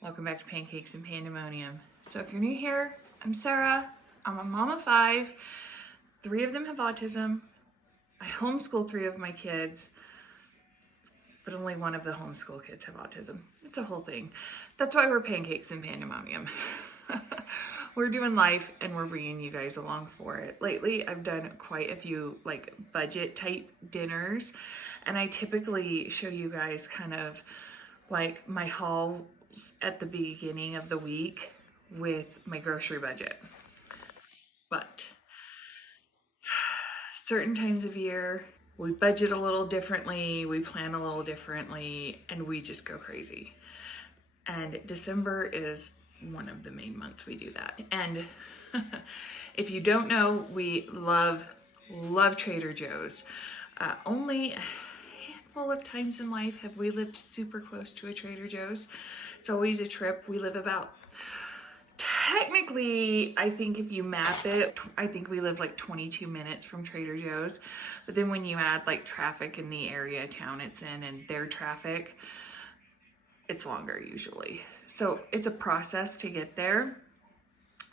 Welcome back to Pancakes and Pandemonium. So if you're new here, I'm Sarah. I'm a mom of 5. 3 of them have autism. I homeschool 3 of my kids, but only 1 of the homeschool kids have autism. It's a whole thing. That's why we're Pancakes and Pandemonium. We're doing life and we're bringing you guys along for it. Lately, I've done quite a few like budget type dinners, and I typically show you guys kind of like my haul at the beginning of the week with my grocery budget. But certain times of year, we budget a little differently, we plan a little differently, and we just go crazy. And December is one of the main months we do that. And if you don't know, we love Trader Joe's. Only a handful of times in life have we lived super close to a Trader Joe's. It's always a trip. We live about, technically, I think if you map it, I think we live like 22 minutes from Trader Joe's. But then when you add like traffic in the area town it's in and their traffic, it's longer usually. So it's a process to get there.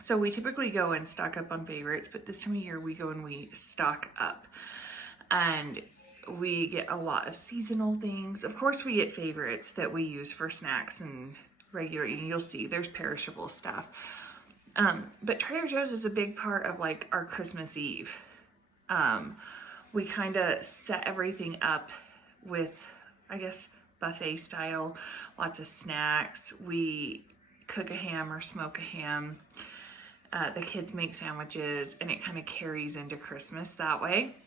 So we typically go and stock up on favorites, but this time of year we go and we stock up. And we get a lot of seasonal things. Of course, we get favorites that we use for snacks and regular eating. You'll see there's perishable stuff. But Trader Joe's is a big part of like our Christmas Eve. We kind of set everything up with, I guess, buffet style, lots of snacks. We cook a ham or smoke a ham. The kids make sandwiches, and it kind of carries into Christmas that way.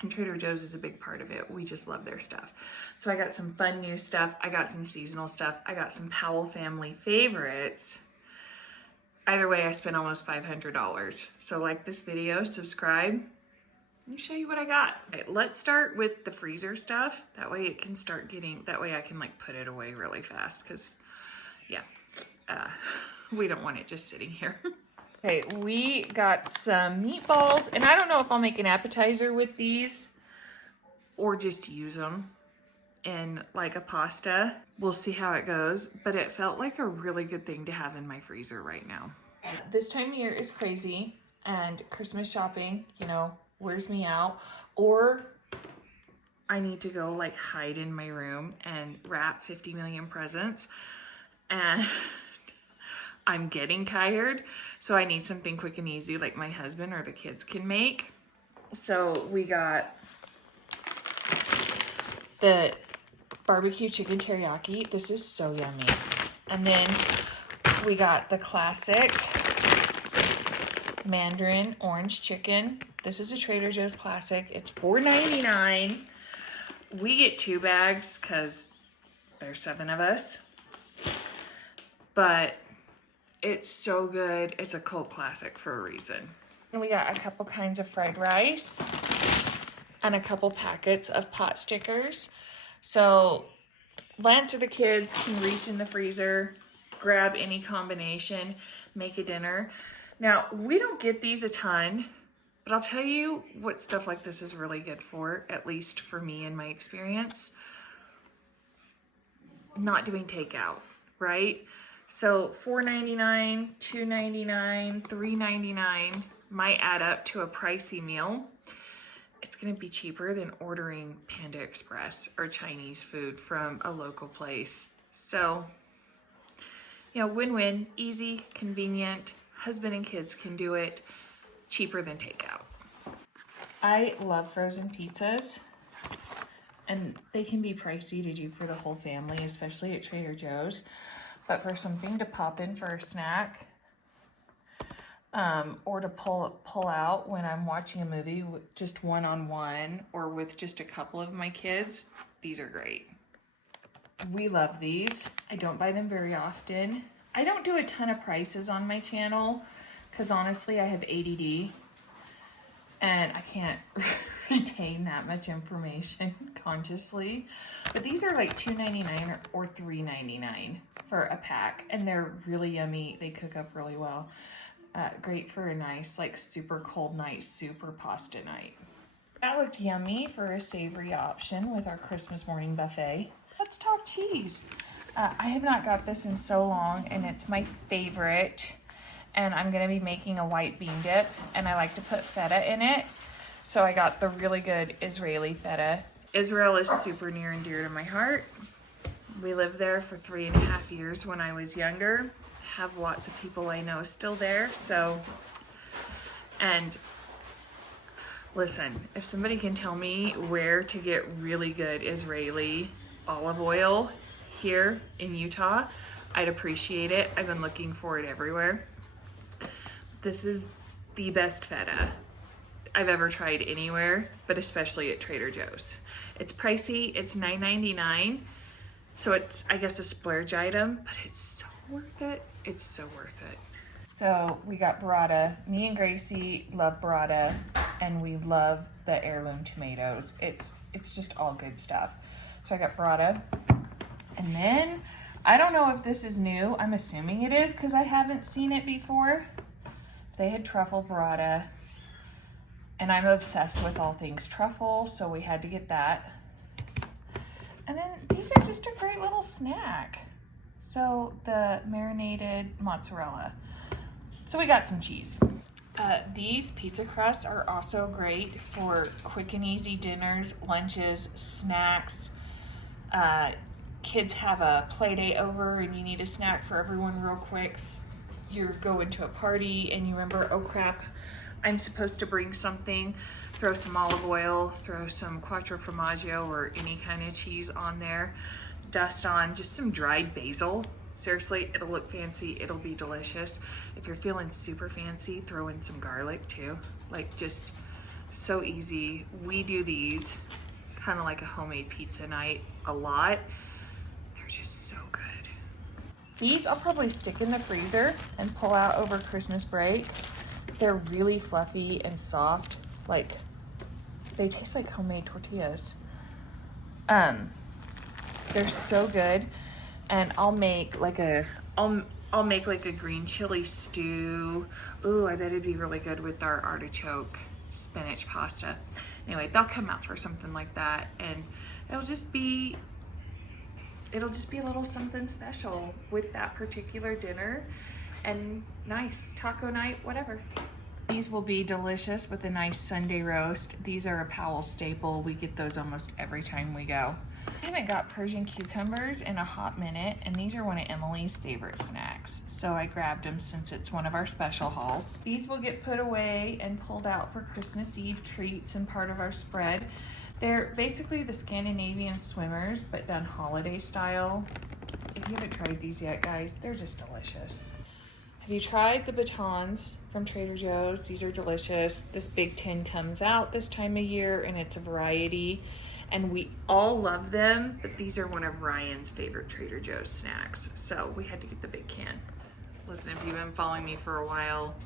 And Trader Joe's is a big part of it. We just love their stuff. So I got some fun new stuff. I got some seasonal stuff. I got some Powell family favorites. Either way, I spent almost $500. So like this video, subscribe. Let me show you what I got. Okay, let's start with the freezer stuff. That way it can start getting, that way I can like put it away really fast because yeah, we don't want it just sitting here. Okay, we got some meatballs, and I don't know if I'll make an appetizer with these or just use them in like a pasta. We'll see how it goes, but it felt like a really good thing to have in my freezer right now. This time of year is crazy, and Christmas shopping, you know, wears me out, or I need to go like hide in my room and wrap 50 million presents, and I'm getting tired, so I need something quick and easy like my husband or the kids can make. So we got the barbecue chicken teriyaki. This is so yummy. And then we got the classic Mandarin orange chicken. This is a Trader Joe's classic. It's $4.99. We get 2 bags because there's 7 of us. But it's so good. It's a cult classic for a reason. And we got a couple kinds of fried rice and a couple packets of pot stickers. So Lance or the kids can reach in the freezer, grab any combination, make a dinner. Now, we don't get these a ton, but I'll tell you what stuff like this is really good for, at least for me in my experience. Not doing takeout, right? So $4.99, $2.99, $3.99 might add up to a pricey meal. It's going to be cheaper than ordering Panda Express or Chinese food from a local place. So, you know, win-win, easy, convenient, husband and kids can do it, cheaper than takeout. I love frozen pizzas, and they can be pricey to do for the whole family, especially at Trader Joe's. But for something to pop in for a snack, or to pull out when I'm watching a movie with just one-on-one or with just a couple of my kids, these are great. We love these. I don't buy them very often. I don't do a ton of prices on my channel because honestly I have ADD and I can't retain that much information consciously. But these are like $2.99 or $3.99 for a pack, and they're really yummy. They cook up really well. Great for a nice like super cold night, super pasta night. That looked yummy for a savory option with our Christmas morning buffet. Let's talk cheese. I have not got this in so long, and it's my favorite. And I'm gonna be making a white bean dip, and I like to put feta in it. So I got the really good Israeli feta. Israel is super near and dear to my heart. We lived there for 3.5 years when I was younger. Have lots of people I know still there, so, and listen, if somebody can tell me where to get really good Israeli olive oil here in Utah, I'd appreciate it. I've been looking for it everywhere. This is the best feta I've ever tried anywhere, but especially at Trader Joe's. It's pricey, it's $9.99, so it's, I guess, a splurge item, but it's so worth it. It's so worth it. So we got burrata. Me and Gracie love burrata, and we love the heirloom tomatoes. It's just all good stuff. So I got burrata, and then I don't know if this is new. I'm assuming it is because I haven't seen it before. They had truffle burrata, and I'm obsessed with all things truffle, so we had to get that. And then these are just a great little snack. So the marinated mozzarella. So we got some cheese. These pizza crusts are also great for quick and easy dinners, lunches, snacks. Kids have a play date over and you need a snack for everyone real quick. You're going to a party and you remember, oh crap, I'm supposed to bring something. Throw some olive oil, throw some quattro formaggio or any kind of cheese on there. Dust on just some dried basil. Seriously, it'll look fancy, it'll be delicious. If you're feeling super fancy, throw in some garlic too. Like, just so easy. We do these kind of like a homemade pizza night a lot. They're just so good. These I'll probably stick in the freezer and pull out over Christmas break. They're really fluffy and soft. Like, they taste like homemade tortillas. They're so good. And I'll make like a green chili stew. Ooh, I bet it'd be really good with our artichoke spinach pasta. Anyway, they'll come out for something like that, and it'll just be a little something special with that particular dinner, and nice taco night, whatever. These will be delicious with a nice Sunday roast. These are a Powell staple. We get those almost every time we go. I haven't got Persian cucumbers in a hot minute, and these are one of Emily's favorite snacks, so I grabbed them since it's one of our special hauls. These will get put away and pulled out for Christmas Eve treats and part of our spread. They're basically the Scandinavian swimmers, but done holiday style. If you haven't tried these yet, guys, they're just delicious. Have you tried the batons from Trader Joe's? These are delicious. This big tin comes out this time of year, and it's a variety. And we all love them, but these are one of Ryan's favorite Trader Joe's snacks. So we had to get the big can. Listen, if you've been following me for a while,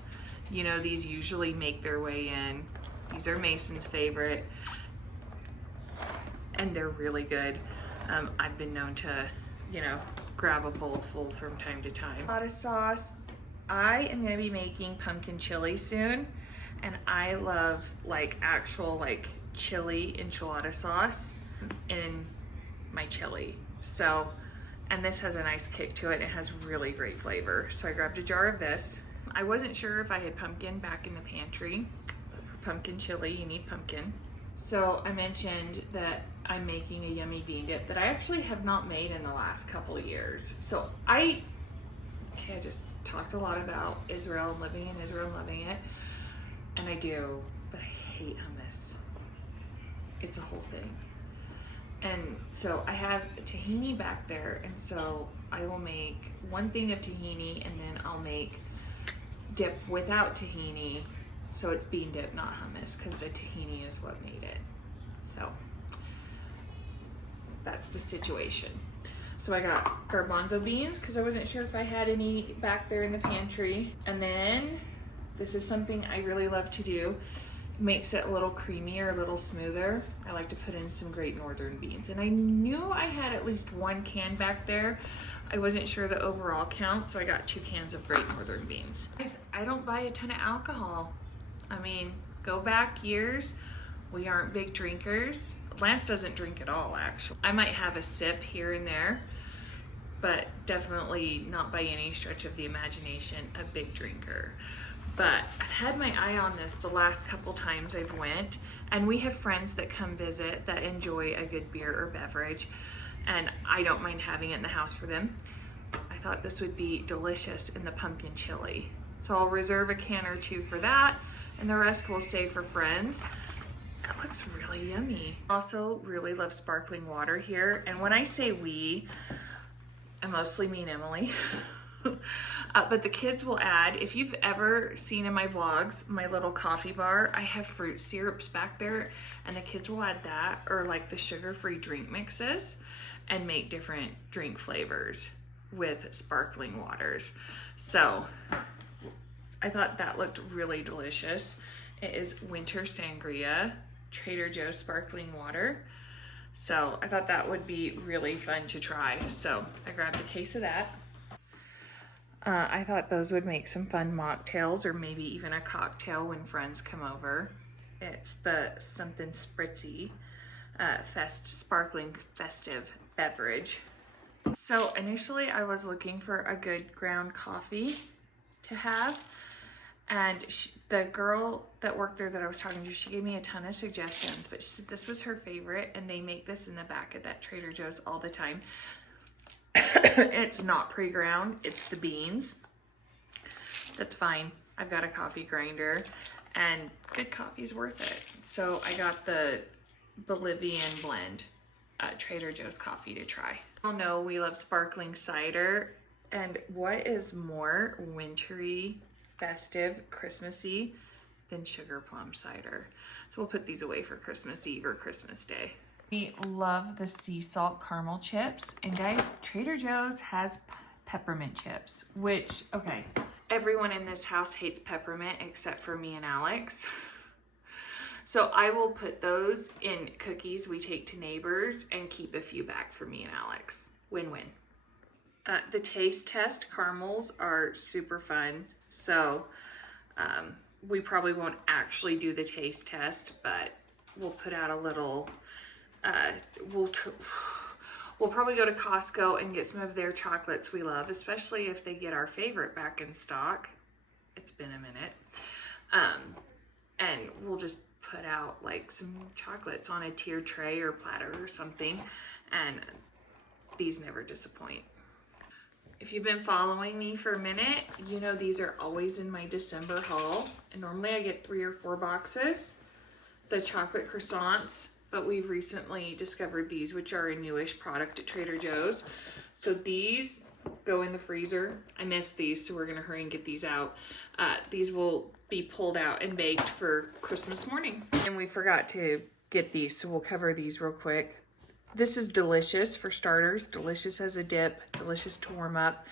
you know these usually make their way in. These are Mason's favorite, and they're really good. I've been known to, grab a bowl full from time to time. Enchilada sauce. I am gonna be making pumpkin chili soon, and I love actual chili enchilada sauce in my chili. So, and this has a nice kick to it. It has really great flavor. So I grabbed a jar of this. I wasn't sure if I had pumpkin back in the pantry, but for pumpkin chili, you need pumpkin. So I mentioned that I'm making a yummy bean dip that I actually have not made in the last couple of years. So I just talked a lot about Israel and living in Israel, loving it. And I do, but I hate hummus. It's a whole thing. And so I have tahini back there, and so I will make one thing of tahini, and then I'll make dip without tahini, so it's bean dip, not hummus, because the tahini is what made it. So that's the situation. So I got garbanzo beans, because I wasn't sure if I had any back there in the pantry. And then this is something I really love to do. Makes it a little creamier, a little smoother. I like to put in some Great Northern beans. And I knew I had at least one can back there. I wasn't sure the overall count, so I got 2 cans of Great Northern beans. Guys, I don't buy a ton of alcohol. I mean, go back years, we aren't big drinkers. Lance doesn't drink at all, actually. I might have a sip here and there, but definitely not by any stretch of the imagination a big drinker. But I've had my eye on this the last couple times I've went, and we have friends that come visit that enjoy a good beer or beverage, and I don't mind having it in the house for them. I thought this would be delicious in the pumpkin chili. So I'll reserve a can or two for that, and the rest will save for friends. That looks really yummy. Also really love sparkling water here, and when I say we, I mostly mean Emily. But the kids will add, if you've ever seen in my vlogs, my little coffee bar, I have fruit syrups back there, and the kids will add that, or like the sugar-free drink mixes, and make different drink flavors with sparkling waters. So I thought that looked really delicious. It is winter sangria, Trader Joe's sparkling water. So I thought that would be really fun to try. So I grabbed a case of that. I thought those would make some fun mocktails, or maybe even a cocktail when friends come over. It's the something spritzy sparkling festive beverage. So initially I was looking for a good ground coffee to have, and the girl that worked there that I was talking to, she gave me a ton of suggestions, but she said this was her favorite, and they make this in the back of that Trader Joe's all the time. It's not pre-ground, it's the beans. That's fine. I've got a coffee grinder, and good coffee is worth it. So I got the Bolivian blend Trader Joe's coffee to try. Oh no, we love sparkling cider, and what is more wintry, festive, Christmassy than sugar plum cider? So we'll put these away for Christmas Eve or Christmas Day. We love the sea salt caramel chips, and guys, Trader Joe's has peppermint chips, which, okay, everyone in this house hates peppermint except for me and Alex. So I will put those in cookies we take to neighbors and keep a few back for me and Alex. Win-win. The taste test caramels are super fun. So we probably won't actually do the taste test, but we'll put out a little, we'll probably go to Costco and get some of their chocolates we love, especially if they get our favorite back in stock. It's been a minute. And we'll just put out like some chocolates on a tier tray or platter or something, and these never disappoint. If you've been following me for a minute, you know these are always in my December haul, and normally I get 3 or 4 boxes, the chocolate croissants, but we've recently discovered these, which are a newish product at Trader Joe's. So these go in the freezer. I missed these, so we're gonna hurry and get these out. These will be pulled out and baked for Christmas morning. And we forgot to get these, so we'll cover these real quick. This is delicious for starters, delicious as a dip, delicious to warm up.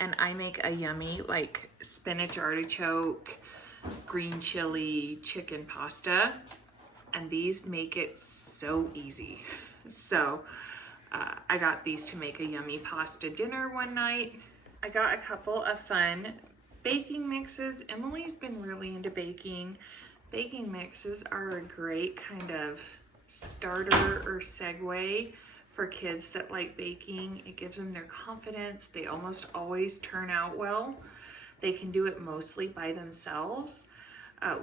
And I make a yummy like spinach artichoke, green chili, chicken pasta. And these make it so easy. So I got these to make a yummy pasta dinner one night. I got a couple of fun baking mixes. Emily's been really into baking. Baking mixes are a great kind of starter or segue for kids that like baking. It gives them their confidence. They almost always turn out well. They can do it mostly by themselves,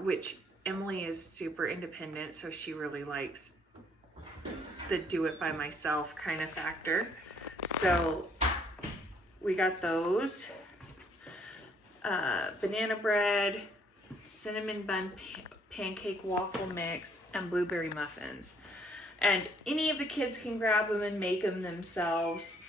which Emily is super independent, so she really likes the do it by myself kind of factor. So we got those. Banana bread, cinnamon bun pancake waffle mix, and blueberry muffins. And any of the kids can grab them and make them themselves.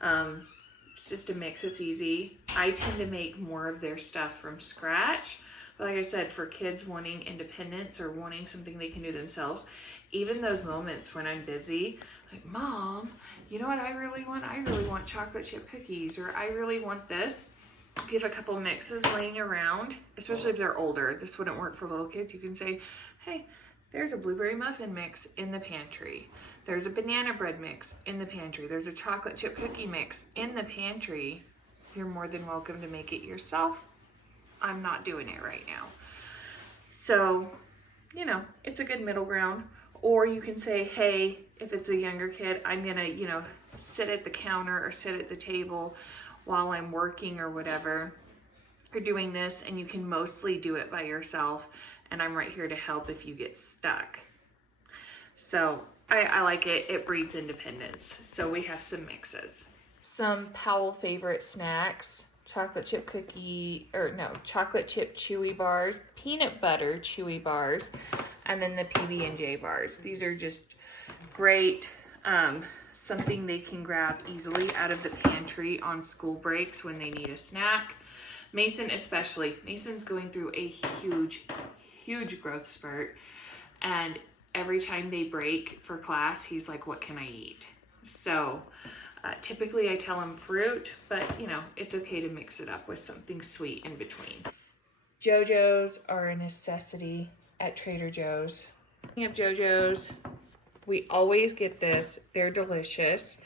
It's just a mix, it's easy. I tend to make more of their stuff from scratch. But like I said, for kids wanting independence or wanting something they can do themselves, even those moments when I'm busy, like, Mom, you know what I really want? I really want chocolate chip cookies, or I really want this. If you have a couple mixes laying around, especially if they're older, this wouldn't work for little kids. You can say, hey, there's a blueberry muffin mix in the pantry. There's a banana bread mix in the pantry. There's a chocolate chip cookie mix in the pantry. You're more than welcome to make it yourself. I'm not doing it right now. So, you know, it's a good middle ground. Or you can say, hey, if it's a younger kid, I'm gonna, you know, sit at the counter or sit at the table while I'm working or whatever. You're doing this, and you can mostly do it by yourself, and I'm right here to help if you get stuck. So I like it. It breeds independence. So we have some mixes. Some Powell favorite snacks: chocolate chip chocolate chip chewy bars, peanut butter chewy bars, and then the PB&J bars. These are just great, something they can grab easily out of the pantry on school breaks when they need a snack. Mason especially. Mason's going through a huge growth spurt, and every time they break for class, he's like, what can I eat? So typically I tell him fruit, but you know, it's okay to mix it up with something sweet in between. JoJo's are a necessity at Trader Joe's. Speaking of JoJo's, we always get this. They're delicious.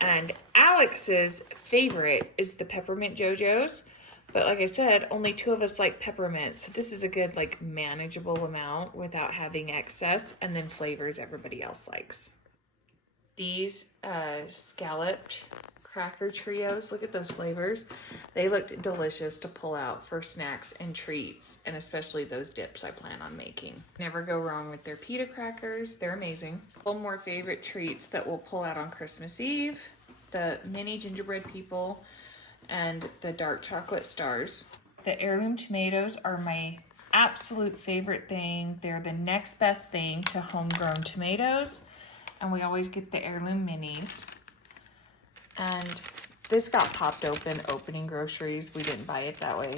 And Alex's favorite is the peppermint JoJo's. But like I said, only 2 of us like peppermint. So this is a good, like, manageable amount without having excess, and then flavors everybody else likes. These scalloped cracker trios, look at those flavors. They look delicious to pull out for snacks and treats, and especially those dips I plan on making. Never go wrong with their pita crackers. They're amazing. One more favorite treats that we'll pull out on Christmas Eve: the mini gingerbread people and the dark chocolate stars. The heirloom tomatoes are my absolute favorite thing. They're the next best thing to homegrown tomatoes, and we always get the heirloom minis. And this got popped opening groceries. We didn't buy it that way,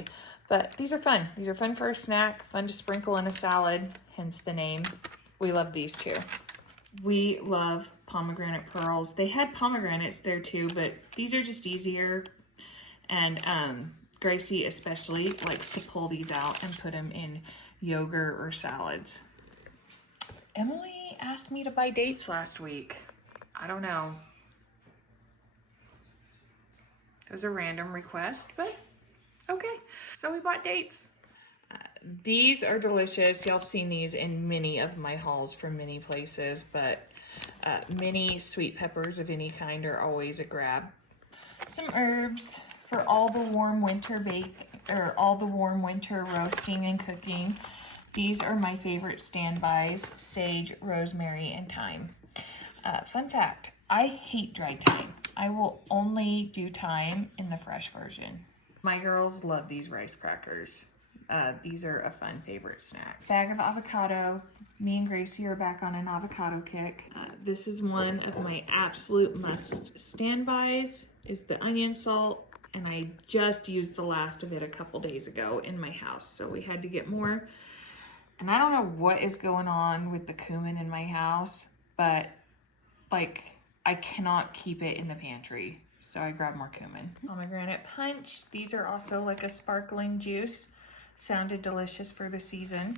but these are fun. These are fun for a snack, fun to sprinkle in a salad, hence the name. We love these too. We love pomegranate pearls. They had pomegranates there too, but these are just easier. And Gracie especially likes to pull these out and put them in yogurt or salads. Emily asked me to buy dates last week. I don't know. It was a random request, but okay. So we bought dates. These are delicious. Y'all have seen these in many of my hauls from many places, but mini sweet peppers of any kind are always a grab. Some herbs for all the warm winter roasting and cooking. These are my favorite standbys: sage, rosemary, and thyme. Fun fact, I hate dried thyme. I will only do thyme in the fresh version. My girls love these rice crackers. These are a fun favorite snack. Bag of avocado. Me and Gracie are back on an avocado kick. This is one of my absolute must standbys, is the onion salt, and I just used the last of it a couple days ago in my house, so we had to get more. And I don't know what is going on with the cumin in my house, but like, I cannot keep it in the pantry, so I grabbed more cumin. Pomegranate punch. These are also like a sparkling juice. Sounded delicious for the season.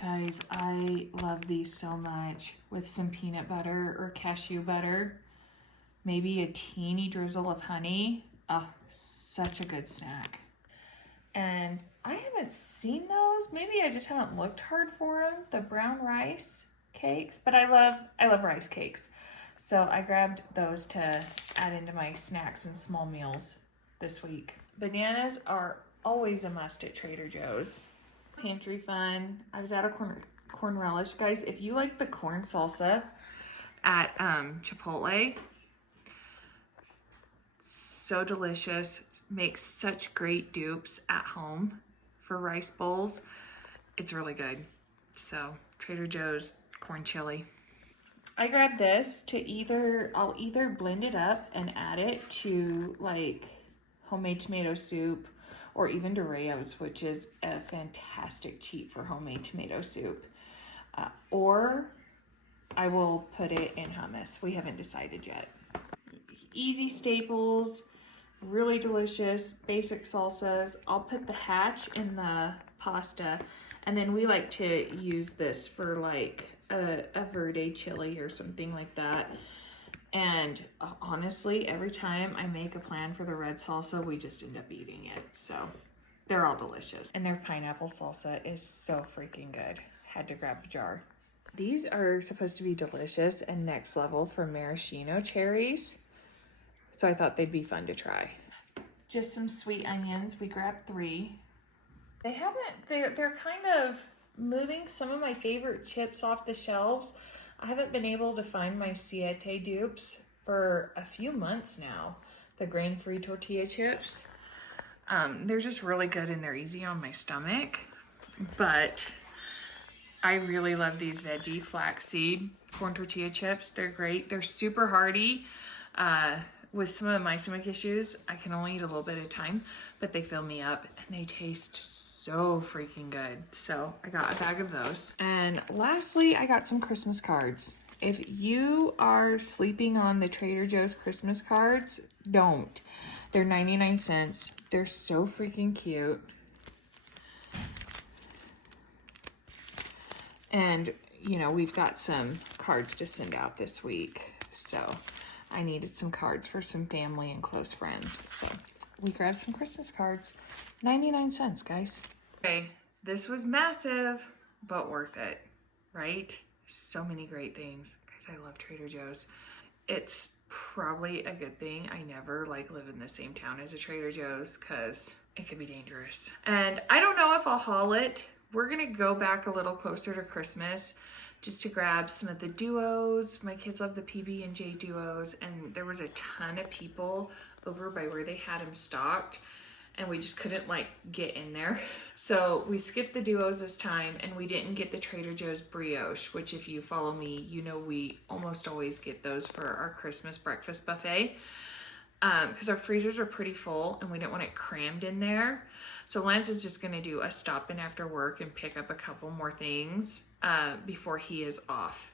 Guys, I love these so much, with some peanut butter or cashew butter, maybe a teeny drizzle of honey. Oh, such a good snack. And I haven't seen those. Maybe I just haven't looked hard for them. The brown rice cakes, but I love rice cakes. So I grabbed those to add into my snacks and small meals this week. Bananas are always a must at Trader Joe's. Pantry fun. I was out of corn relish. Guys, if you like the corn salsa at Chipotle, so delicious. Makes such great dupes at home for rice bowls. It's really good. So Trader Joe's corn chili. I grabbed this to I'll either blend it up and add it to like homemade tomato soup, or even Doritos, which is a fantastic cheat for homemade tomato soup. Or I will put it in hummus. We haven't decided yet. Easy staples, really delicious, basic salsas. I'll put the Hatch in the pasta, and then we like to use this for like a verde chili or something like that. And honestly, every time I make a plan for the red salsa, we just end up eating it. So they're all delicious. And their pineapple salsa is so freaking good. Had to grab a jar. These are supposed to be delicious and next level for maraschino cherries. So I thought they'd be fun to try. Just some sweet onions. We grabbed 3. They're kind of moving some of my favorite chips off the shelves. I haven't been able to find my Siete dupes for a few months now. The grain-free tortilla chips. They're just really good and they're easy on my stomach. But I really love these veggie flaxseed corn tortilla chips. They're great. They're super hearty. With some of my stomach issues, I can only eat a little bit at a time, but they fill me up and they taste so freaking good. So I got a bag of those. And lastly, I got some Christmas cards. If you are sleeping on the Trader Joe's Christmas cards, don't. They're 99 cents. They're so freaking cute. And, you know, we've got some cards to send out this week. So I needed some cards for some family and close friends. So we grabbed some Christmas cards. 99 cents, guys. Okay, this was massive, but worth it, right? So many great things. Guys, I love Trader Joe's. It's probably a good thing I never live in the same town as a Trader Joe's because it could be dangerous. And I don't know if I'll haul it. We're gonna go back a little closer to Christmas just to grab some of the duos. My kids love the PB&J duos, and there was a ton of people over by where they had them stocked, and we just couldn't get in there. So we skipped the duos this time, and we didn't get the Trader Joe's brioche, which if you follow me, you know we almost always get those for our Christmas breakfast buffet. Because our freezers are pretty full and we didn't want it crammed in there. So Lance is just gonna do a stop in after work and pick up a couple more things before he is off.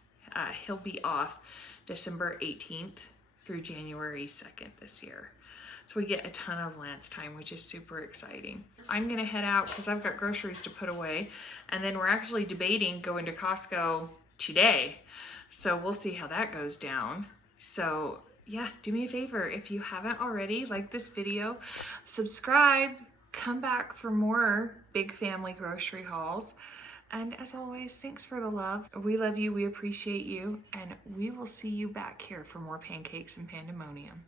He'll be off December 18th through January 2nd this year. So we get a ton of Lance time, which is super exciting. I'm gonna head out because I've got groceries to put away. And then we're actually debating going to Costco today. So we'll see how that goes down. So yeah, do me a favor. If you haven't already, like this video, subscribe, come back for more big family grocery hauls. And as always, thanks for the love. We love you, we appreciate you, and we will see you back here for more Pancakes and Pandemonium.